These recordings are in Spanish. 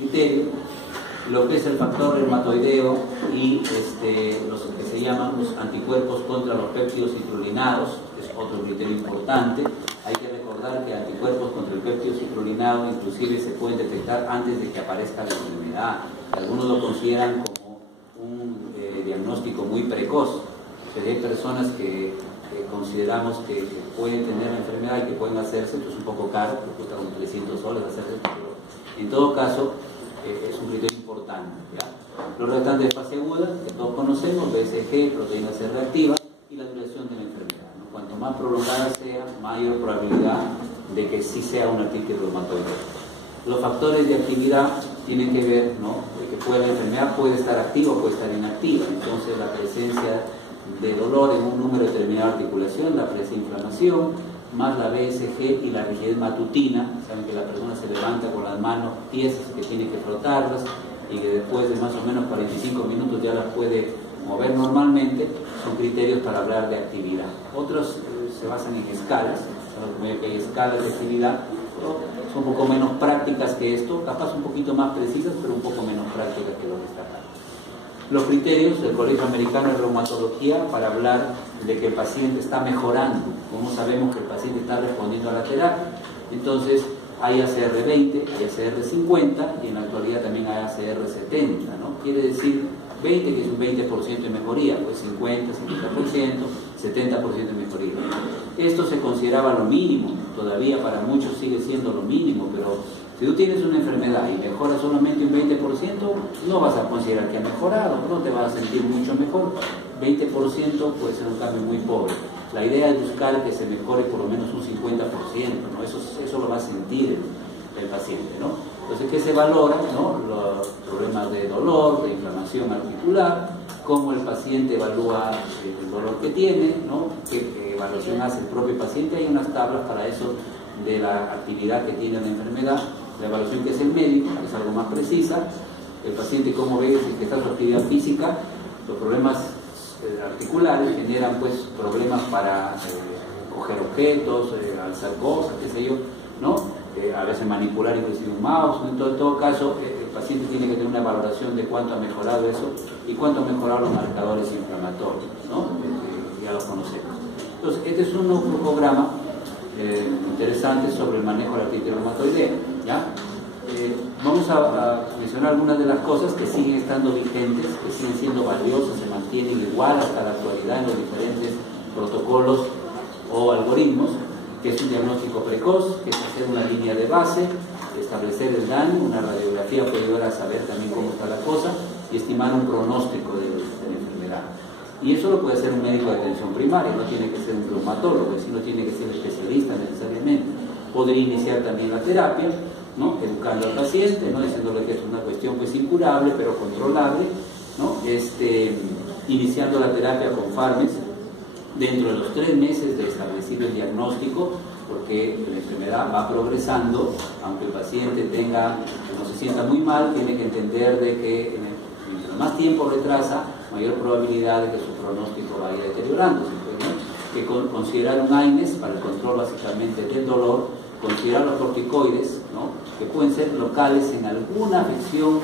criterio, lo que es el factor reumatoideo y los que se llaman los anticuerpos contra los péptidos citrulinados, que es otro criterio importante. Hay que recordar que anticuerpos contra el péptido citrulinado inclusive se pueden detectar antes de que aparezca la enfermedad. Algunos lo consideran como un diagnóstico muy precoz, pero hay personas que consideramos que pueden tener la enfermedad y que pueden hacerse, esto es un poco caro, porque cuesta como 300 soles hacerse, pero en todo caso es un criterio importante, ¿ya? Los restantes de fase aguda, que todos conocemos, BCG, proteínas C reactivas y la duración de la enfermedad, ¿no? Cuanto más prolongada sea, mayor probabilidad de que sí sea una artritis reumatoide. Los factores de actividad tienen que ver, ¿no?, de que la enfermedad puede estar activa o puede estar inactiva. Entonces la presencia de dolor en un número determinado de articulación, la presencia de inflamación, más la BSG y la rigidez matutina. Saben que la persona se levanta con las manos tiesas, que tiene que frotarlas y que después de más o menos 45 minutos ya las puede mover normalmente. Son criterios para hablar de actividad. Otros se basan en escalas, saben que hay escalas de actividad, pero son un poco menos prácticas que esto, capaz un poquito más precisas, pero un poco menos prácticas que lo que está acá. Los criterios del Colegio Americano de Reumatología para hablar de que el paciente está mejorando. ¿Cómo sabemos que el paciente está respondiendo a la terapia? Entonces, hay ACR20, hay ACR50 y en la actualidad también hay ACR70, ¿no? Quiere decir 20, que es un 20% de mejoría, pues 50, 50%, 70% de mejoría. Esto se consideraba lo mínimo, todavía para muchos sigue siendo lo mínimo, pero si tú tienes una enfermedad y mejoras solamente un 20%, no vas a considerar que ha mejorado, no te vas a sentir mucho mejor. 20% puede ser un cambio muy pobre. La idea es buscar que se mejore por lo menos un 50%, ¿no? Eso lo va a sentir el paciente, ¿no? Entonces, ¿qué se valora, no? Los problemas de dolor, de inflamación articular, cómo el paciente evalúa el dolor que tiene, ¿no? ¿Qué evaluación hace el propio paciente? Hay unas tablas para eso de la actividad que tiene la enfermedad. La evaluación que es el médico es algo más precisa. El paciente, como ve, si está en su actividad física, los problemas articulares generan pues problemas para coger objetos, alzar cosas, qué sé yo, ¿no? A veces manipular inclusive un mouse. En todo caso, el paciente tiene que tener una valoración de cuánto ha mejorado eso y cuánto han mejorado los marcadores inflamatorios, ¿no? Ya los conocemos. Entonces, este es un programa interesante sobre el manejo de la artritis reumatoidea, ¿ya? Vamos a mencionar algunas de las cosas que siguen estando vigentes, que siguen siendo valiosas, se mantienen igual hasta la actualidad en los diferentes protocolos o algoritmos, que es un diagnóstico precoz, que es hacer una línea de base, establecer el daño, una radiografía puede ayudar a saber también cómo está la cosa y estimar un pronóstico de la enfermedad. Y eso lo puede hacer un médico de atención primaria, no tiene que ser un reumatólogo, no tiene que ser especialista necesariamente. Podría iniciar también la terapia, ¿no? Educando al paciente, ¿no? Diciéndole que es una cuestión pues incurable pero controlable, ¿no? Iniciando la terapia con fármacos dentro de los 3 meses de establecido el diagnóstico, porque la enfermedad va progresando, aunque el paciente no se sienta muy mal, tiene que entender de que mientras más tiempo retrasa, mayor probabilidad de que su pronóstico vaya deteriorándose, ¿no? Que considerar un AINES para el control básicamente del dolor, considerar los corticoides, ¿no? Que pueden ser locales en alguna afección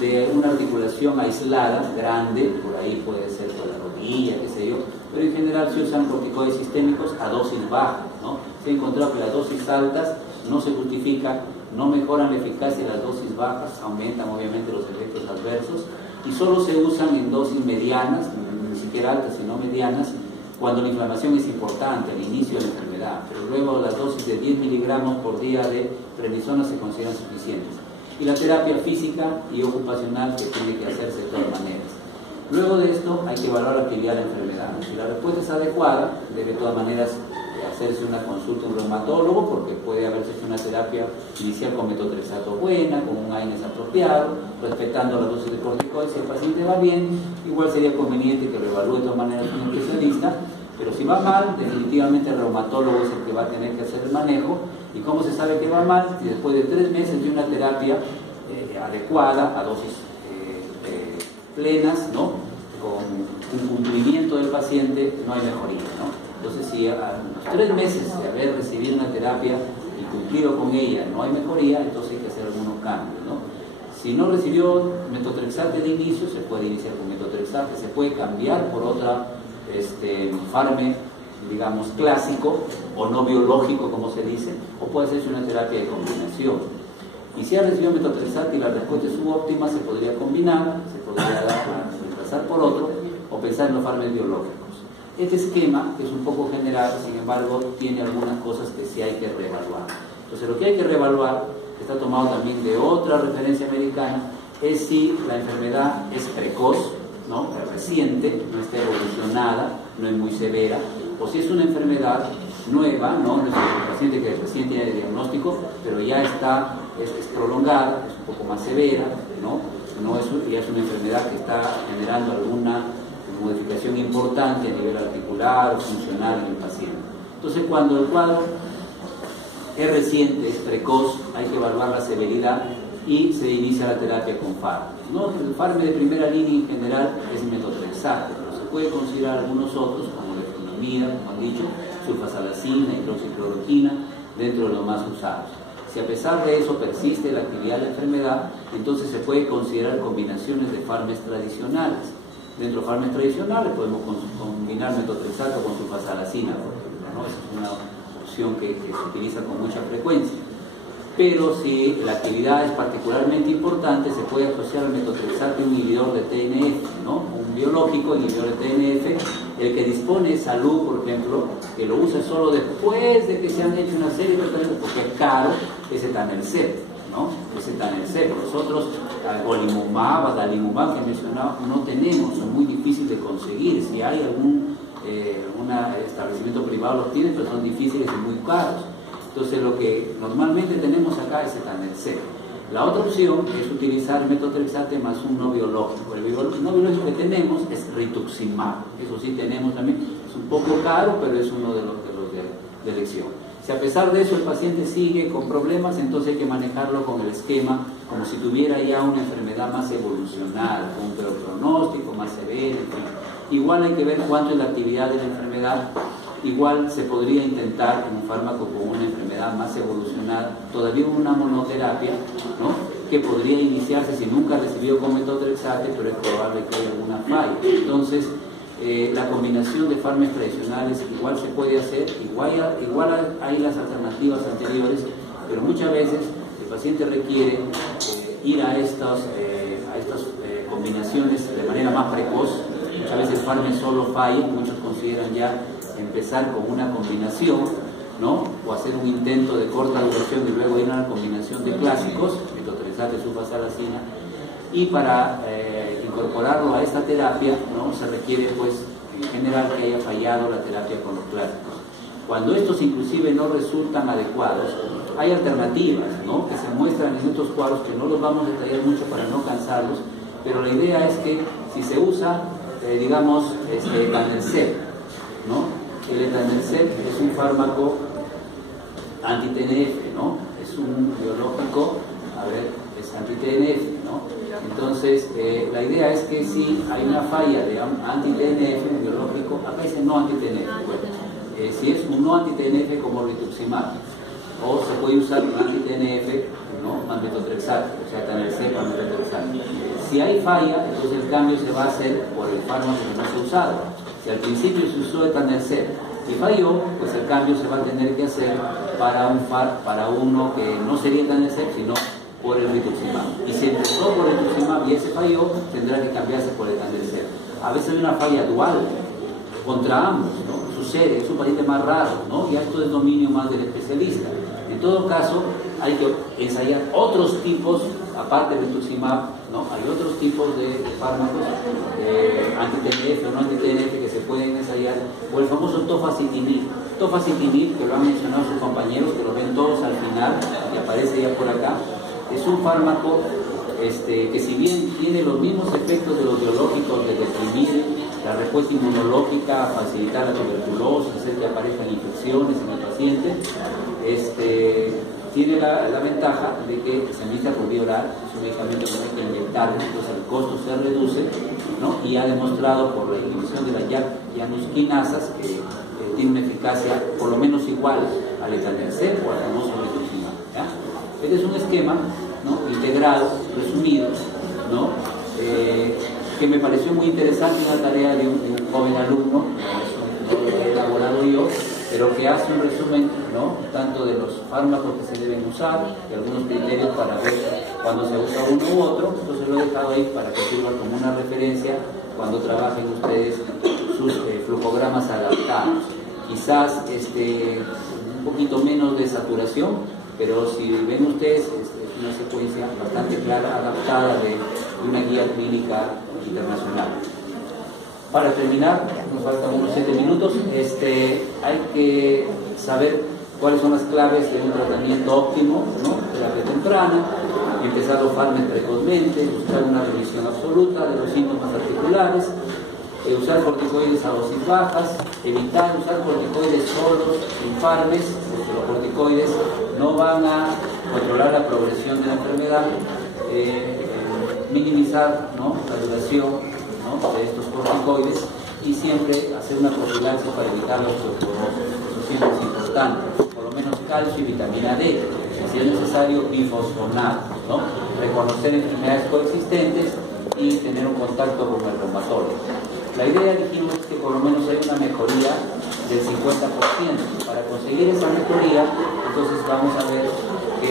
de una articulación aislada, grande, por ahí puede ser por la rodilla, qué sé yo, pero en general se usan corticoides sistémicos a dosis bajas, ¿no? Se ha encontrado que las dosis altas no se justifican, no mejoran la eficacia de las dosis bajas, aumentan obviamente los efectos adversos, y solo se usan en dosis medianas, ni siquiera altas, sino medianas, cuando la inflamación es importante, al inicio de la enfermedad, pero luego las dosis de 10 miligramos por día de prednisona se consideran suficientes. Y la terapia física y ocupacional que tiene que hacerse de todas maneras. Luego de esto hay que evaluar la actividad de la enfermedad. Si la respuesta es adecuada, debe de todas maneras hacerse una consulta a un reumatólogo, porque puede haberse hecho una terapia inicial con metotrexato buena, con un AINES apropiado, respetando la dosis de corticoides. Si el paciente va bien, igual sería conveniente que lo evalúe de todas maneras un especialista, pero si va mal, definitivamente el reumatólogo es el que va a tener que hacer el manejo. ¿Y cómo se sabe que va mal? Si después de 3 meses de una terapia adecuada, a dosis plenas, ¿no? Con un cumplimiento del paciente, no hay mejoría, ¿no? Entonces, si a los 3 meses de haber recibido una terapia y cumplido con ella no hay mejoría, entonces hay que hacer algunos cambios, ¿no? Si no recibió metotrexate de inicio, se puede iniciar con metotrexate, se puede cambiar por otra fármaco, digamos, clásico o no biológico, como se dice, o puede hacerse una terapia de combinación. Y si ha recibido metotrexate y la respuesta es subóptima, se podría combinar, se podría reemplazar por otro, o pensar en los fármacos biológicos. Este esquema, que es un poco general, sin embargo, tiene algunas cosas que sí hay que reevaluar. Entonces, lo que hay que reevaluar, que está tomado también de otra referencia americana, es si la enfermedad es precoz, ¿no? Es reciente, no está evolucionada, no es muy severa, o si es una enfermedad nueva, ¿no? No es un paciente que recién tiene diagnóstico, pero ya está, es prolongada, es un poco más severa, ¿no? Ya es una enfermedad que está generando alguna modificación importante a nivel articular o funcional en el paciente. Entonces, cuando el cuadro es reciente, es precoz, hay que evaluar la severidad y se inicia la terapia con fármacos, ¿no? El fármaco de primera línea en general es metotrexate, pero se puede considerar algunos otros, como la efimosferina, como han dicho, sulfasalazina, hidroxicloroquina, dentro de los más usados. Si a pesar de eso persiste la actividad de la enfermedad, entonces se puede considerar combinaciones de fármacos tradicionales. Dentro de fármacos tradicionales podemos combinar metotrexato con sulfasalazina, por ejemplo, ¿no? Esa es una opción que se utiliza con mucha frecuencia. Pero si la actividad es particularmente importante, se puede asociar al metotrexato un inhibidor de TNF, ¿no? Un biológico inhibidor de TNF, el que dispone de Salud, por ejemplo, que lo usa solo después de que se han hecho una serie de tratamientos, porque es caro, es Etanercept, ¿no? Es Etanercept. Nosotros, golimumab, adalimumab que mencionaba, no tenemos, son muy difíciles de conseguir. Si hay algún establecimiento privado los tiene, pero son difíciles y muy caros. Entonces, lo que normalmente tenemos acá es Etanercept. La otra opción es utilizar metotrexate más un no biológico. El no biológico que tenemos es rituximab. Eso sí tenemos también. Es un poco caro, pero es uno de los de elección. Si a pesar de eso el paciente sigue con problemas, entonces hay que manejarlo con el esquema como si tuviera ya una enfermedad más evolucionada, con un peor pronóstico, más severo, en fin. Igual hay que ver cuánto es la actividad de la enfermedad. Igual se podría intentar en un fármaco con una enfermedad más evolucionada, todavía una monoterapia, ¿no? Que podría iniciarse si nunca recibió con metotrexate, pero es probable que haya alguna falla. Entonces, la combinación de fármacos tradicionales igual se puede hacer, igual hay las alternativas anteriores, pero muchas veces el paciente requiere ir a estas combinaciones de manera más precoz. Muchas veces el fármaco solo falla, muchos consideran ya empezar con una combinación, ¿no? O hacer un intento de corta duración y luego ir a una combinación de clásicos, metotrexate, sulfasalazina, y para incorporarlo a esta terapia, ¿no? Se requiere, pues, en general que haya fallado la terapia con los clásicos. Cuando estos inclusive no resultan adecuados, hay alternativas, ¿no? Que se muestran en estos cuadros, que no los vamos a detallar mucho para no cansarlos, pero la idea es que si se usa, digamos, Etanercept, ¿no? El Etanercept es un fármaco anti-TNF, ¿no? Es un biológico, es anti-TNF, ¿no? Entonces, la idea es que si hay una falla de anti-TNF, un biológico, a veces no anti-TNF, bueno, si es un no anti-TNF como rituximab, o se puede usar un anti-TNF, ¿no? Más metotrexate, o sea, Etanercept más metotrexate. Si hay falla, entonces el cambio se va a hacer por el fármaco que no se ha usado. Si al principio se usó Etanercept y falló, pues el cambio se va a tener que hacer para uno que no sería Etanercept, sino por el rituximab. Y si empezó por el rituximab y ese falló, tendrá que cambiarse por el Etanercept. A veces hay una falla dual contra ambos, ¿no? Sucede, es un paciente más raro, ¿no? Ya esto es dominio más del especialista. En todo caso, hay que ensayar otros tipos, aparte del rituximab, ¿no? Hay otros tipos de fármacos anti-TNF o no anti-TNF que se pueden ensayar, o el famoso tofacitinib. Tofacitinib, que lo han mencionado sus compañeros, que lo ven todos al final, y aparece ya por acá, es un fármaco que si bien tiene los mismos efectos de los biológicos, de deprimir la respuesta inmunológica, facilitar la tuberculosis, hacer que aparezcan infecciones en el paciente, tiene la ventaja de que se administra por vía oral, es un medicamento que no hay que inyectar, entonces el costo se reduce, ¿no? Y ha demostrado por la inhibición de las janusquinasas que tiene una eficacia por lo menos igual al Etanercept o al famoso rituximab, ¿ya? Este es un esquema, ¿no? Integrado resumidos, ¿no? Que me pareció muy interesante, una tarea de un joven alumno, no lo he elaborado yo, pero que hace un resumen, ¿no?, tanto de los fármacos que se deben usar, de algunos criterios para ver cuando se usa uno u otro. Entonces lo he dejado ahí para que sirva como una referencia cuando trabajen ustedes sus flujogramas adaptados. Quizás un poquito menos de saturación, pero si ven ustedes es una secuencia bastante clara, adaptada de una guía clínica internacional. Para terminar, nos faltan unos 7 minutos, hay que saber cuáles son las claves de un tratamiento óptimo, ¿no?, terapia temprana, empezar los fármacos precozmente, buscar una revisión absoluta de los síntomas articulares, usar corticoides a dosis bajas, evitar usar corticoides solos, infarmes, porque los corticoides no van a controlar la progresión de la enfermedad, minimizar, ¿no?, la duración, ¿no?, de estos corticoides, y siempre hacer una profilaxis para evitar la osteoporosis. Eso siempre es importante, por lo menos calcio y vitamina D, si es necesario bifosfonato, ¿no?, reconocer enfermedades coexistentes y tener un contacto con el reumatólogo. La idea, dijimos, es que por lo menos hay una mejoría del 50%. Para conseguir esa mejoría, entonces vamos a ver que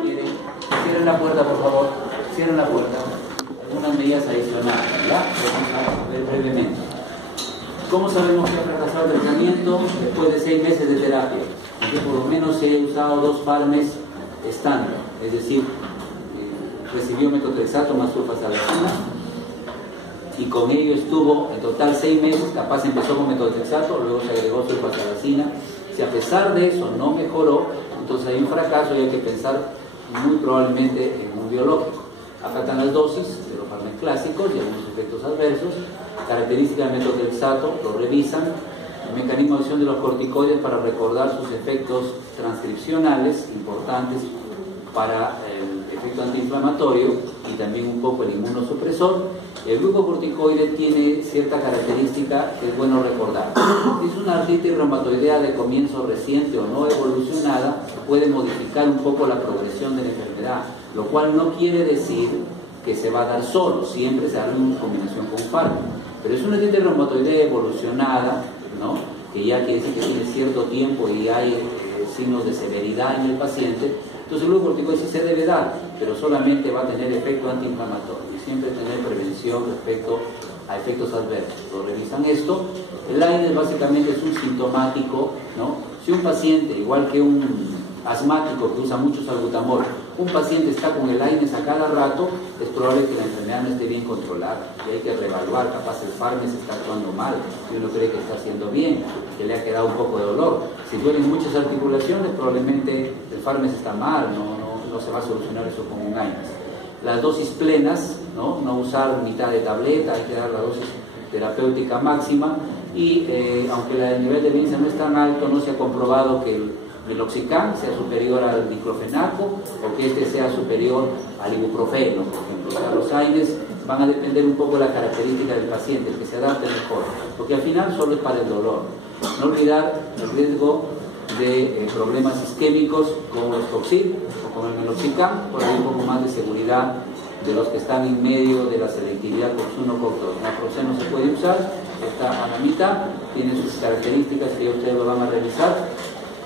quieren. Cierren la puerta, por favor, cierren la puerta. Algunas medidas adicionales, ¿verdad? Vamos a ver brevemente. ¿Cómo sabemos que ha fracasado el tratamiento? Después de 6 meses de terapia, que por lo menos se ha usado 2 fármacos estándar, es decir, recibió metotrexato más sulfasalazina, y con ello estuvo en total 6 meses, capaz empezó con metotrexato, luego se agregó sulfasalazina. Si a pesar de eso no mejoró, entonces hay un fracaso y hay que pensar muy probablemente en un biológico. Acá están las dosis de los fármacos clásicos y algunos efectos adversos, características del metotrexato, lo revisan, el mecanismo de acción de los corticoides para recordar sus efectos transcripcionales importantes para el efecto antiinflamatorio y también un poco el inmunosupresor. El glucocorticoide tiene cierta característica que es bueno recordar. Si es una artritis reumatoidea de comienzo reciente o no evolucionada, puede modificar un poco la progresión de la enfermedad, lo cual no quiere decir que se va a dar solo, siempre se da en combinación con fármaco. Pero es una artritis reumatoidea evolucionada, ¿no?, que ya quiere decir que tiene cierto tiempo y hay signos de severidad en el paciente. Entonces el glucocorticoide sí se debe dar, pero solamente va a tener efecto antiinflamatorio y siempre tener prevención respecto a efectos adversos. Lo revisan esto. El AINES básicamente es un sintomático, ¿no? Si un paciente, igual que un asmático que usa mucho salbutamol, un paciente está con el AINES a cada rato, es probable que la enfermedad no esté bien controlada y hay que reevaluar. Capaz el fármaco está actuando mal y uno cree que está haciendo bien, que le ha quedado un poco de dolor. Si duelen muchas articulaciones, probablemente el fármaco está mal, no se va a solucionar eso con un AINES. Las dosis plenas, no usar mitad de tableta, hay que dar la dosis terapéutica máxima, y aunque el nivel de evidencia no es tan alto, no se ha comprobado que el meloxicam sea superior al diclofenaco o que este sea superior al ibuprofeno, por ejemplo. O sea, los AINES van a depender un poco de la característica del paciente, el que se adapte mejor, porque al final solo es para el dolor. No olvidar el riesgo de problemas isquémicos con los toxid o con el meloxicam, por ahí un poco más de seguridad de los que están en medio de la selectividad COX-1-COX-2. Naproxeno se puede usar, está a la mitad, tiene sus características que ustedes lo van a revisar.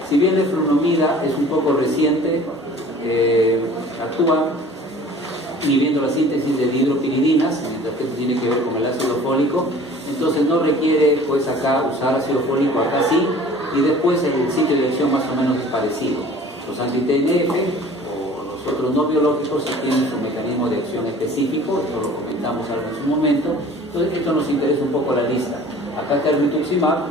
Si bien la efrunomida es un poco reciente, actúa inhibiendo la síntesis de dihidropiridinas, mientras que esto tiene que ver con el ácido fólico, entonces no requiere pues acá usar ácido fólico, acá sí, y después el sitio de acción más o menos es parecido. Los anti-TNF o los otros no biológicos sí tienen su mecanismo de acción específico, esto lo comentamos ahora en su momento. Entonces esto nos interesa un poco la lista. Acá está el rituximab,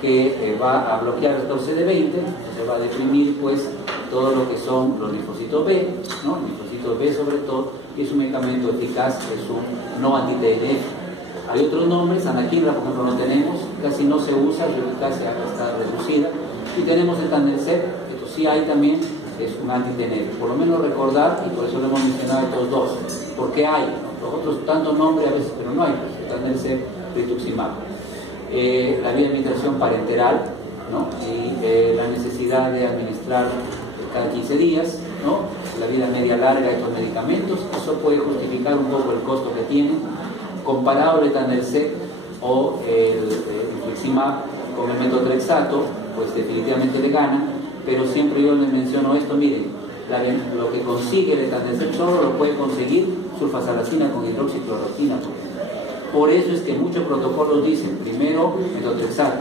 que va a bloquear el CD20, se va a deprimir pues todo lo que son los linfocitos B, ¿no? Linfocitos B sobre todo, y es un medicamento eficaz, es un no anti-TNF. Hay otros nombres, anakinra por ejemplo no tenemos, casi no se usa, su eficacia acá está reducida, y tenemos el etanercept, esto sí hay también, es un anti-TNF, por lo menos recordar, y por eso lo hemos mencionado estos dos, porque hay, ¿no? Los otros tantos nombres a veces, pero no hay, pues, etanercept, rituximab. La vía de administración parenteral, ¿no? Y la necesidad de administrar cada 15 días, ¿no? La vida media larga de estos medicamentos, eso puede justificar un poco el costo que tienen. Comparado el etanercept o el infliximab con el metotrexato, pues definitivamente le gana, pero siempre yo les menciono esto, miren, lo que consigue el etanercept solo lo puede conseguir sulfasalazina con hidroxicloroquina. Por eso es que muchos protocolos dicen, primero metotrexato.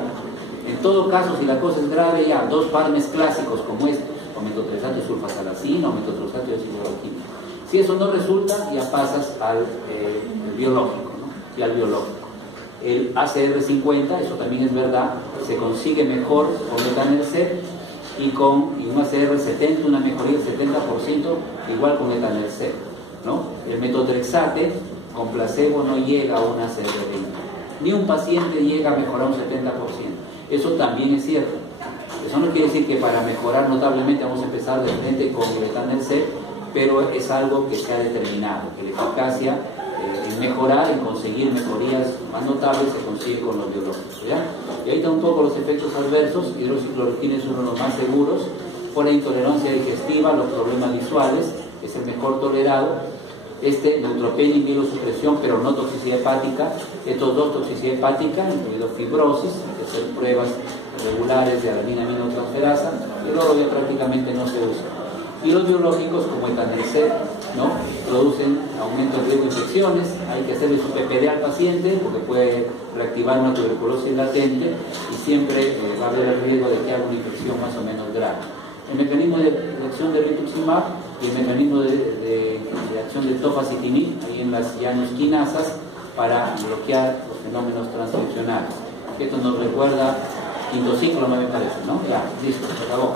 En todo caso, si la cosa es grave, ya 2 fármacos clásicos como estos, o metotrexato y sulfasalazina, o metotrexato y hidroxicloroquina. Si eso no resulta, ya pasas al biológico, ¿no? Y al biológico. El ACR50, eso también es verdad, se consigue mejor con etanercept y con un ACR70, una mejoría del 70%, igual con etanercept, ¿no? El metotrexate con placebo no llega a un ACR20, ni un paciente llega a mejorar un 70%. Eso también es cierto. Eso no quiere decir que para mejorar notablemente vamos a empezar de frente con el etanercept, pero es algo que se ha determinado, que la eficacia en mejorar, en conseguir mejorías más notables se consigue con los biológicos, ¿ya? Y ahí está un poco los efectos adversos. Hidroxicloroquina es uno de los más seguros, por la intolerancia digestiva, los problemas visuales, es el mejor tolerado. Neutropenia y mielosupresión, pero no toxicidad hepática. Estos 2, toxicidad hepática, incluido fibrosis, hay que hacer pruebas regulares de alanina aminotransferasa, y luego ya prácticamente no se usa. Y los biológicos, como etanercept, ¿no? Producen aumento de riesgo de infecciones, hay que hacerle su PPD al paciente porque puede reactivar una tuberculosis latente y siempre va a haber el riesgo de que haga una infección más o menos grave. El mecanismo de acción de rituximab y el mecanismo de acción de tofacitinib, ahí en las llanosquinasas, para bloquear los fenómenos transcripcionales. Esto nos recuerda quinto ciclo, no me parece, ¿no? Ya, listo, se acabó.